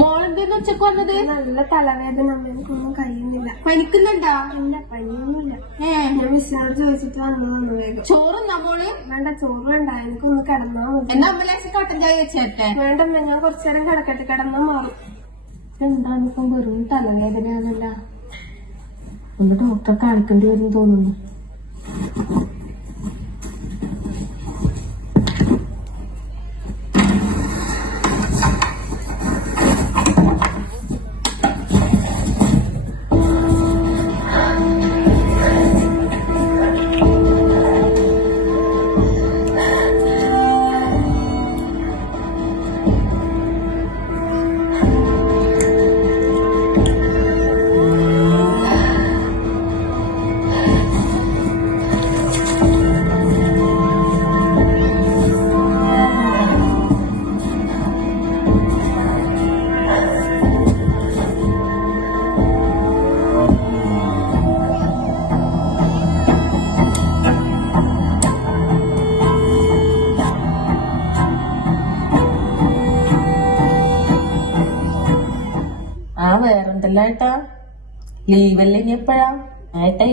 മോളെന്തേന്ന് ഉച്ചക്ക് വന്നത്? നല്ല തലവേദന, എനിക്കൊന്നും കഴിയുന്നില്ല. പനിക്കുന്നുണ്ടാ? ഇല്ല, പനിയൊന്നുമില്ല. ഞാൻ മിസ്സിനോട് ചോദിച്ചിട്ട് വന്നു വേഗം. ചോറുന്നാ മോള്? വേണ്ട, ചോറ് വേണ്ട, എനിക്കൊന്ന് കിടന്നാ മതി. എന്നാ അമ്മലേശം കട്ടൻ ചായ വെച്ചേട്ടെ? വേണ്ടമ്മ, ഞാൻ കുറച്ചേരം കിടക്കട്ടെ, കിടന്നാ മാറും. എന്താണ് ഇപ്പം വെറും തലവേദനയാണല്ല. ഒന്ന് ഡോക്ടറെ കാണിക്കേണ്ടി വരും തോന്നുന്നു. വേറെന്തല്ല ഏട്ടാ, ലീവല്ലേ ഇനി എപ്പോഴാ ഏട്ടാ?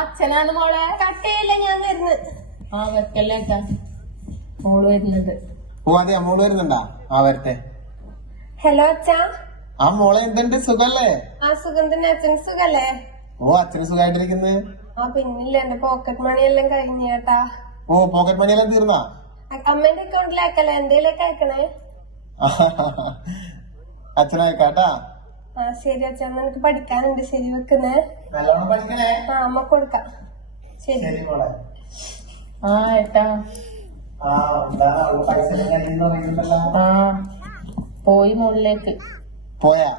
അച്ഛനാണ് മോളെ. കട്ടയില്ല, ഞാൻ വരുന്നത്. വെക്കല്ലേട്ടാ, മോള് വരുന്നുണ്ട്. ഓ അതെ, മോള് വരുന്നുണ്ടാ? വരട്ടെ. ഹലോ അച്ഛാ. മോളെ എന്തുണ്ട്, സുഖല്ലേ? സുഖം തന്നെ. അച്ഛന് സുഖല്ലേ? അച്ഛന് സുഖമായിട്ടിരിക്കുന്നു. പിന്നില്ല, എന്റെ പോക്കറ്റ് മണി എല്ലാം കഴിഞ്ഞേട്ടാ. പോക്കറ്റ് മണി എല്ലാം തീർന്നാ? അമ്മേന്റെ അക്കൗണ്ടിലേക്കല്ലേ, എന്തേലേക്ക് അയക്കണേ? അച്ഛനയക്കാട്ടാ. ശരി അച്ഛാ, നിനക്ക് പഠിക്കാനുണ്ട്. ശരി, വെക്കുന്നേ. നല്ലോണം പഠിക്കണേ. അമ്മ കൊടുക്കാം. ശരി മോളെ. ഏട്ടാ പൈസ പോയി മുകളിലേക്ക് പോയാ?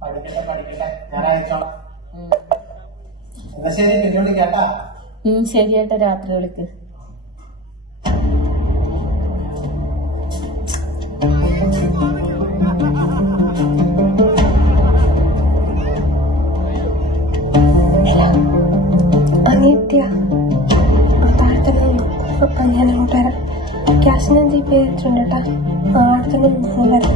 പഠിക്കട്ടെ, ഞാൻ അയച്ചോളാം. എന്നാ ശരി, പിന്നെ വിളിക്കാട്ടാ. ശരി ഏട്ടാ, രാത്രി വിളിക്ക്. ഞാൻ അങ്ങോട്ട് വരാം. ക്യാഷ് ഞാൻ ജിപേ ചെയ്തിട്ടുണ്ട് കേട്ടാ. അവിടെ തന്നെ വരാം.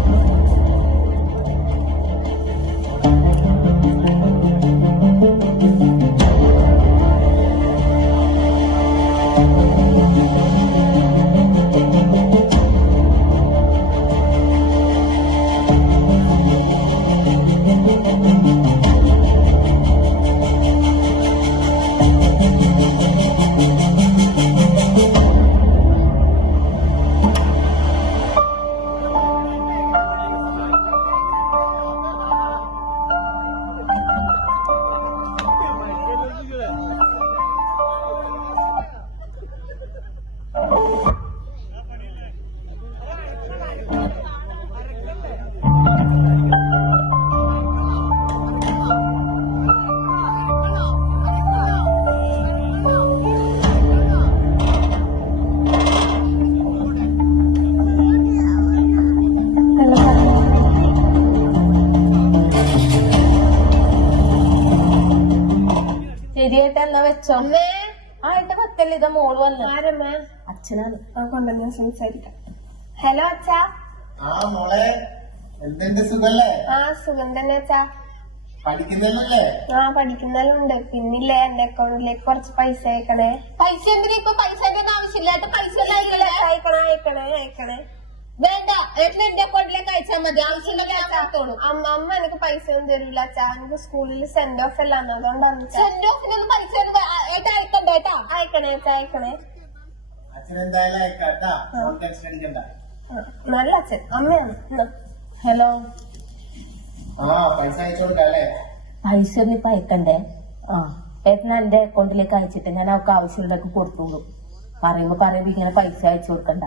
ശരിയായിട്ട് എന്നാ വെച്ചോ? ആയിട്ട് പത്തല്ലേ, ഇതാ മോള് വന്നു. ആരമ്മ? അച്ഛനാണ്. കൊണ്ടുവന്ന് സംസാരിക്കാം. ഹലോ അച്ഛാ. മോളെ എന്തുണ്ട്, സുഖല്ലേ? സുഖം തന്നെ അച്ഛാ. പഠിക്കുന്നല്ലേ? പഠിക്കുന്നുണ്ട്. പിന്നില്ലേ, എന്റെ അക്കൗണ്ടിലേക്ക് കുറച്ച് പൈസ അയക്കണേ. പൈസ എന്തിനാ ഇപ്പൊ? പൈസന്റെ ആവശ്യമില്ലാത്ത പൈസ അയക്കണേ. വേണ്ട, എന്റെ അക്കൗണ്ടിലേക്ക് അയച്ചാൽ മതി. ആവശ്യമില്ലാത്തോളൂ. അമ്മ എനിക്ക് പൈസ ഒന്നും തരില്ല അച്ഛാ. എനിക്ക് സ്കൂളിൽ സെൻഡ് ഓഫ് എല്ലാം, അതുകൊണ്ടാണ്. സെൻഡ് ഓഫിനൊന്നും പൈസ അയക്കണ്ടേ? അയക്കണേ അച്ഛാ, അയക്കണേ. അച്ഛനെന്തായാലും അയക്കാട്ടാ, ടെൻഷൻ അടിക്കണ്ട. നല്ല അച്ഛൻ. അമ്മയാണ്. ഹലോ. പൈസ അയച്ചു കൊടുക്കല്ലേ? പൈസ ഒന്നും ഇപ്പൊ അയക്കണ്ടേ? ഏട്ടന എന്റെ അക്കൗണ്ടിലേക്ക് അയച്ചിട്ട് ഞാൻ അവർക്ക് ആവശ്യമുള്ളതൊക്കെ കൊടുത്തോളൂ. പറയുമ്പോ ഇങ്ങനെ പൈസ അയച്ചു കൊടുക്കണ്ട.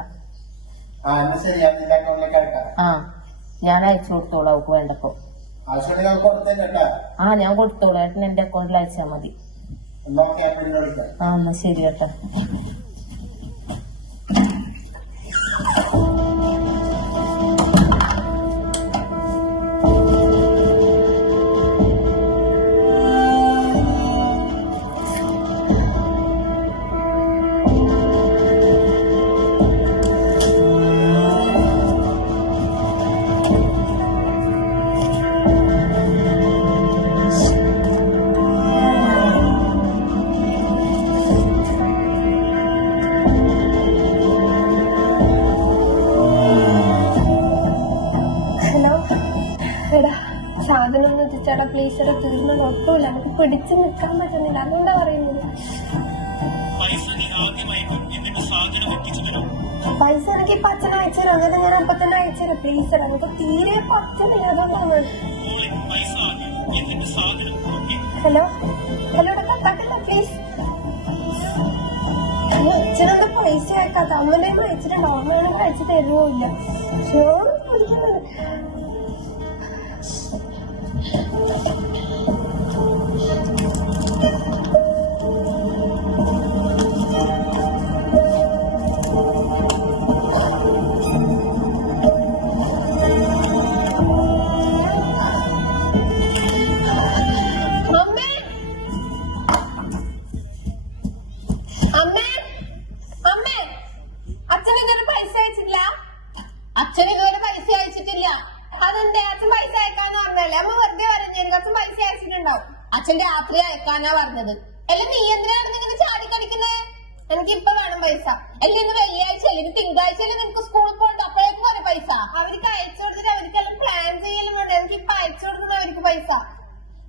ഞാൻ അയച്ചു കൊടുത്തോളൂ അവർക്ക് വേണ്ടപ്പോ. ഞാൻ കൊടുത്തോളൂ. ഏട്ടൻ എന്റെ അക്കൗണ്ടിൽ അയച്ചാ മതി. എന്നാ ശരി ഏട്ടാ. പ്ലീസ് എടാ തീർന്നത് ഒട്ടുമില്ല, നമുക്ക് പിടിച്ചു നിൽക്കാൻ പറ്റുന്നില്ല, അതുകൊണ്ടാ പറയുന്നത്. പൈസ എനിക്ക് ഇപ്പൊ അച്ഛനെ അയച്ചുതരാം, അങ്ങനെ ഞാൻ അപ്പൊ തന്നെ അയച്ചുതരാം പ്ലീസ് എടാ, നമുക്ക് തീരെ പറ്റുന്നില്ല, അതുകൊണ്ടാണ്. ഹലോ ഹലോ എടാ കട്ടാക്കില്ല പ്ലീസ്. അച്ഛനെന്താ പൈസ അയക്കാത്ത? അമ്മന്റെ അയച്ചിട്ടുണ്ട്, അമ്മയാണെങ്കിൽ അയച്ചു തരുമോ ഇല്ല. അച്ഛൻ ഇതുവരെ പൈസ അയച്ചിട്ടില്ല. അതെന്തേ? അച്ഛൻ പൈസ അയക്കാന്ന് പറഞ്ഞല്ലേ? അമ്മ വെറുതെ പറഞ്ഞു, അച്ഛൻ പൈസ അയച്ചിട്ടുണ്ടാവും. അച്ഛൻ രാത്രി അയക്കാനാ പറഞ്ഞത്. അല്ല നീ എന്തിനാണ് നിനക്ക് ചാടിക്കളിക്കുന്നേ? എനിക്ക് ഇപ്പൊ വേണം പൈസ. അല്ല ഇന്ന് വെള്ളിയാഴ്ച അല്ലേ, ഇനി തിങ്കളാഴ്ച അല്ലേ നിനക്ക് സ്കൂളിൽ പോകണ്ട, അപ്പോഴേക്കും പോലെ പൈസ. അവർക്ക് അയച്ചു കൊടുത്തിട്ട് അവർക്കെല്ലാം പ്ലാൻ ചെയ്യലും വേണ്ട, എനിക്ക് ഇപ്പൊ അയച്ചു കൊടുക്കുന്ന അവർക്ക് പൈസ.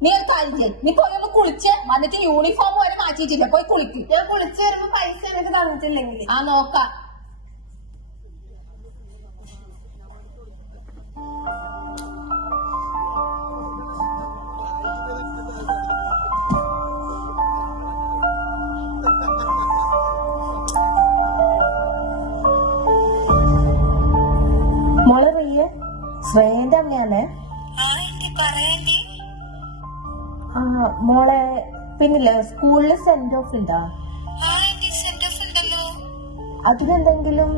നീ ഒരു കാര്യം ചെയ്യും, നീ പോയി ഒന്ന് കുളിച്ച് വന്നിട്ട് യൂണിഫോം വരെ മാറ്റിയിട്ടില്ല, പോയി കുളിക്ക്. ഞാൻ കുളിച്ച് വരുമ്പോ പൈസ എനിക്ക് തന്നിട്ടില്ലെങ്കിൽ ആ നോക്കാം. മോളെ റിയ ശ്രേയന്റെ അമ്മയാണേ. മോളെ പിന്നില്ലേ സ്കൂളില് സെന്റ് ഓഫ് ഉണ്ടോ? അതിനെന്തെങ്കിലും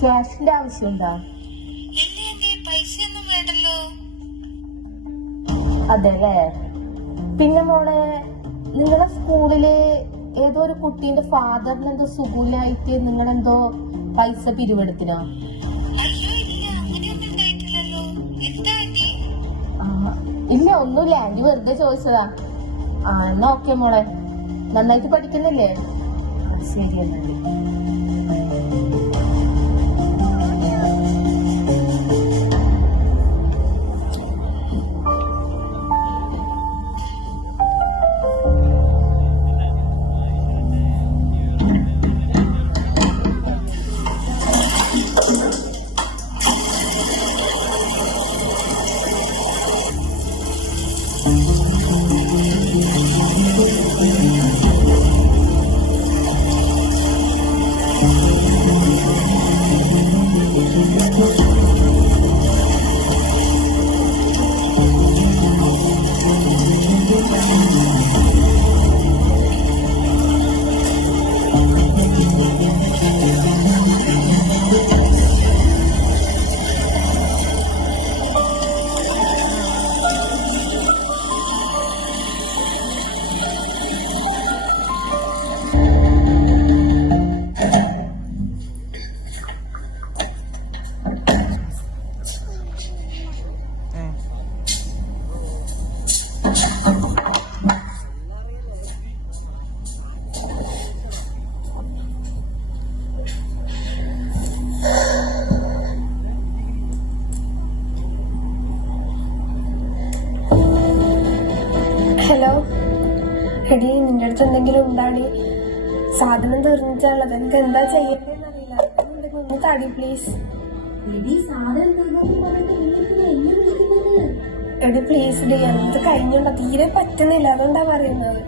ക്യാഷിന്റെ ആവശ്യമുണ്ടോ? അതെല്ലേ. പിന്നെ മോളെ നിങ്ങളെ സ്കൂളില് ഏതോ ഒരു കുട്ടീന്റെ ഫാദറിന് എന്തോ സുഖമില്ലായിട്ട് നിങ്ങളെന്തോ പൈസ പിരിവെടുത്തിനോ? ഇല്ല ഒന്നുമില്ല, ആന്റി വെറുതെ ചോദിച്ചതാ. എന്നാ ഓക്കെ മോളെ, നന്നായിട്ട് പഠിക്കുന്നില്ലേ? ശരി എന്നാ. ഹലോ എടി, നിന്റെ അടുത്ത് എന്തെങ്കിലും ഉണ്ടാടി? സാധനം തീർന്നിട്ടുള്ളത്, എനിക്ക് എന്താ ചെയ്യേണ്ടതെന്നറിയില്ല. ഒന്ന് തടി പ്ലീസ്. എടി പ്ലീസ് ഡി, എന്ത് കഴിഞ്ഞുണ്ടോ? തീരെ പറ്റുന്നില്ല, അതുകൊണ്ടാ പറയുന്നത്.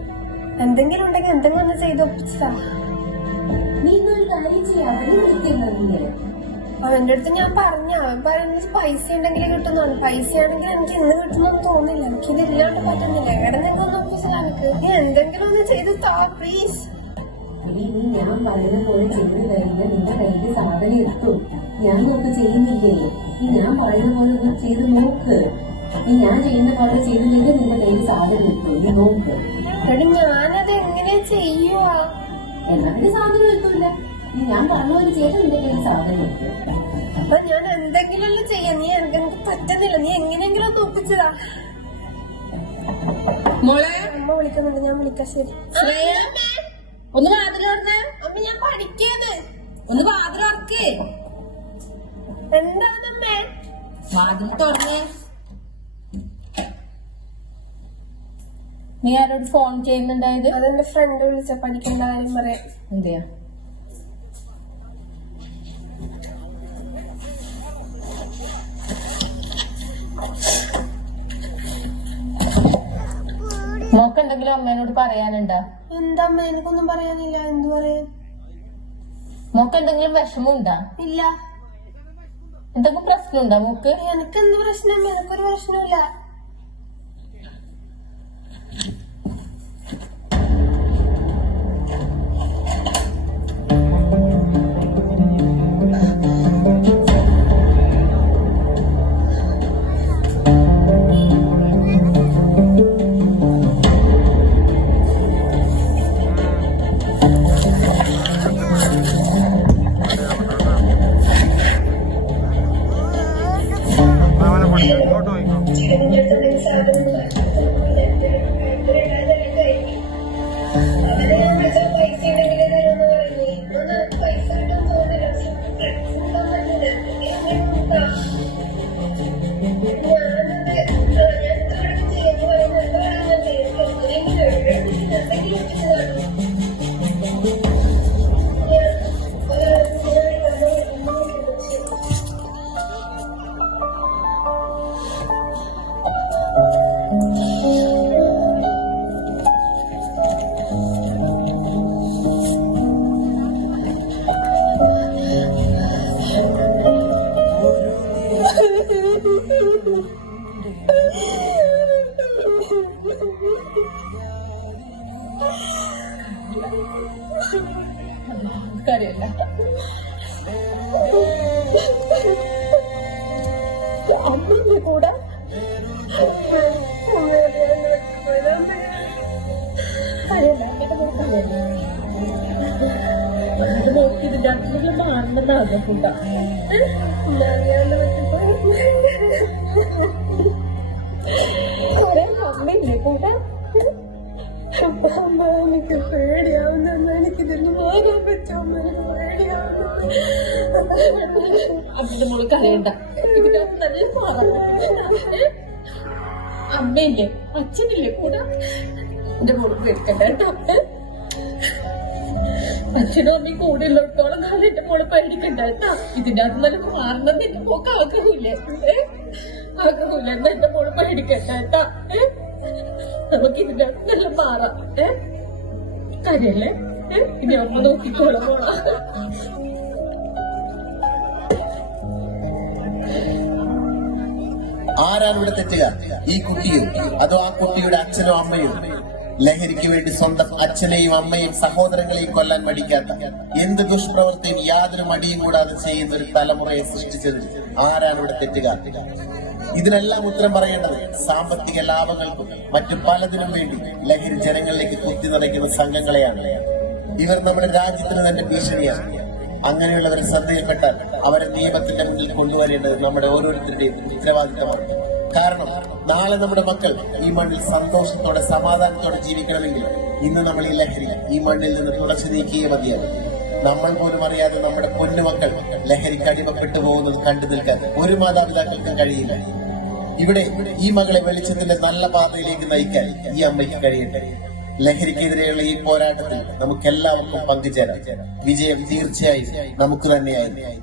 എന്തെങ്കിലും ഉണ്ടെങ്കിൽ എന്തെങ്കിലും ഒന്ന് ചെയ്ത് ഒപ്പിച്ചാ. അവന്റെ അടുത്ത് ഞാൻ പറഞ്ഞ, അവൻ പറയുന്നത് പൈസ ഉണ്ടെങ്കിലേ കിട്ടുന്നതാണ്. പൈസ ആണെങ്കിൽ എനിക്ക് ഇന്ന് കിട്ടുമെന്ന് തോന്നില്ല, എനിക്കിത് ഇല്ലാണ്ട് പറ്റുന്നില്ല. എവിടെ നിന്നൊന്നും ഒപ്പിച്ചാ എനിക്ക്. നീ എന്തെങ്കിലും ഒന്ന് ചെയ്ത് താ പ്ലീസ്. ഞാൻ പറയുന്ന പോലെ ചെയ്ത് കഴിഞ്ഞാൽ നിന്റെ കയ്യിൽ സാധനം എത്തും. ഞാനൊക്കെ ചെയ്യുന്നില്ലേ? ഞാൻ പറയുന്ന പോലെ ഒന്ന് ചെയ്ത് നോക്ക്. ഞാൻ ചെയ്യുന്ന പോലെ ചെയ്തില്ലെങ്കിൽ നിന്റെ കയ്യിൽ സാധനം എത്തും. നീ നോക്ക്. എടി ഞാനത് എങ്ങനെയാ ചെയ്യുക? എന്നാ പിന്നെ സാധനം എത്തൂല. ഞാൻ പറഞ്ഞ പോലെ ചെയ്ത് നിന്റെ കയ്യിൽ സാധനം എത്തും. അപ്പൊ ഞാൻ എന്തെങ്കിലും ചെയ്യാം. നീ എനിക്ക് പറ്റുന്നില്ല, നീ എങ്ങനെയെങ്കിലും ഒന്ന് ഒപ്പിച്ചതാ. മോളെ അമ്മ വിളിക്കുന്നുണ്ട്, ഞാൻ വിളിക്കാം. ശരി. ഒന്ന് വാതിൽ തുറന്നേ. അമ്മ ഞാൻ പഠിക്കാന്ന്. ഒന്ന് വാതിൽ തുറക്കേ. എന്താണമ്മേ? വാതിൽ തുറന്നേ. നീ ആരോട് ഫോൺ ചെയ്യുന്നുണ്ടായത്? അതെന്റെ ഫ്രണ്ട് വിളിച്ച പഠിക്കേണ്ട കാര്യം പറയാം. എന്തെയാ? മോക്ക് എന്തെങ്കിലും അമ്മേനോട് പറയാനുണ്ടോ? എന്താ അമ്മ, എനിക്കൊന്നും പറയാനില്ല. എന്തു പറയാൻ? മോക്ക് എന്തെങ്കിലും വിഷമമുണ്ടോ? ഇല്ല. എന്തെങ്കിലും പ്രശ്നമുണ്ടോ മോക്ക്? എനിക്കെന്ത് പ്രശ്നം? എനിക്കൊരു പ്രശ്നമില്ല. കരയല്ല. അമ്മയുടെ കൂടെ നോക്കി ഇതിന്റെ അടുത്ത് മാറണമെന്ന് ആഗ്രഹമുണ്ട. അമ്മയില്ലേ കൂടെ? അമ്മ, എനിക്ക് പേടിയാവുന്ന, എനിക്കിതൊന്നും ആകാൻ പറ്റും. എനിക്ക് പേടിയാവുന്നു. അതിന്റെ മോള് കരയണ്ട. ഇതിന്റെ തന്നെ മാറാം. അമ്മയില്ലേ അച്ഛനില്ലേ കൂടെ? എന്റെ മോള് പേടിക്കണ്ട കേട്ടോ. അച്ഛനും അമ്മയും കൂടെ ഉള്ളിടത്തോളം കാലം എന്റെ മോള് പേടിക്കണ്ട കേട്ടോ. ഇതിന്റെ അകത്ത് നല്ല മാറണമെന്ന് എന്റെ മോക്ക് ആഗ്രഹമില്ലേ? ആഗ്രഹമില്ല. എന്നാ എന്റെ മോള് പേടിക്കണ്ട കേട്ടോ. നമുക്ക് ഇതിന്റെ അകത്ത് നല്ല മാറാം. കാര്യല്ലേ? ഇനി അമ്മ നോക്കിക്കോളാം മോളാ. ആരാണ് ഇവിടെ തെറ്റുക? ഈ കുട്ടിയോ അതോ ആ കുട്ടിയുടെ അച്ഛനോ അമ്മയോ? ലഹരിക്ക് വേണ്ടി സ്വന്തം അച്ഛനെയും അമ്മയും സഹോദരങ്ങളെയും കൊല്ലാൻ മടിക്കാത്ത, എന്ത് ദുഷ്പ്രവൃത്തിയും യാതൊരു മടിയും കൂടാതെ ചെയ്യുന്ന ഒരു തലമുറയെ സൃഷ്ടിച്ചത് ആരാണ് ഇവിടെ തെറ്റുകാട്ടുക? ഇതിനെല്ലാം ഉത്തരം പറയേണ്ടത് സാമ്പത്തിക ലാഭങ്ങൾക്കും മറ്റു പലതിനും വേണ്ടി ലഹരി ജനങ്ങളിലേക്ക് കുത്തി നിറയ്ക്കുന്ന സംഘങ്ങളെയാണ്. ഇവർ നമ്മുടെ രാജ്യത്തിന് തന്നെ ഭീഷണിയാണ്. അങ്ങനെയുള്ളവരെ ശ്രദ്ധയിൽപ്പെട്ടാൽ അവരെ നിയമത്തിന്റെ മുന്നിൽ കൊണ്ടുവരേണ്ടത് നമ്മുടെ ഓരോരുത്തരുടെയും ഉത്തരവാദിത്തമാണ്. കാരണം നാളെ നമ്മുടെ മക്കൾ ഈ മണ്ണിൽ സന്തോഷത്തോടെ സമാധാനത്തോടെ ജീവിക്കണമെങ്കിൽ ഇന്ന് നമ്മൾ ഈ ലഹരി ഈ മണ്ണിൽ നിന്ന് തുടച്ചു നീക്കിയേ മതിയാകും. നമ്മൾ പോലും അറിയാതെ നമ്മുടെ പൊന്നുമക്കൾ ലഹരിക്ക് അടിമപ്പെട്ടു പോകുന്നത് കണ്ടു നിൽക്കാൻ ഒരു മാതാപിതാക്കൾക്കും കഴിയില്ല. ഇവിടെ ഈ മകളെ വെളിച്ചത്തിന്റെ നല്ല പാതയിലേക്ക് നയിക്കാൻ ഈ അമ്മയ്ക്ക് കഴിയട്ടെ. ലഹരിക്കെതിരെയുള്ള ഈ പോരാട്ടത്തിൽ നമുക്ക് എല്ലാവർക്കും പങ്കുചേരാം. വിജയം തീർച്ചയായും നമുക്ക് തന്നെയായിരിക്കും.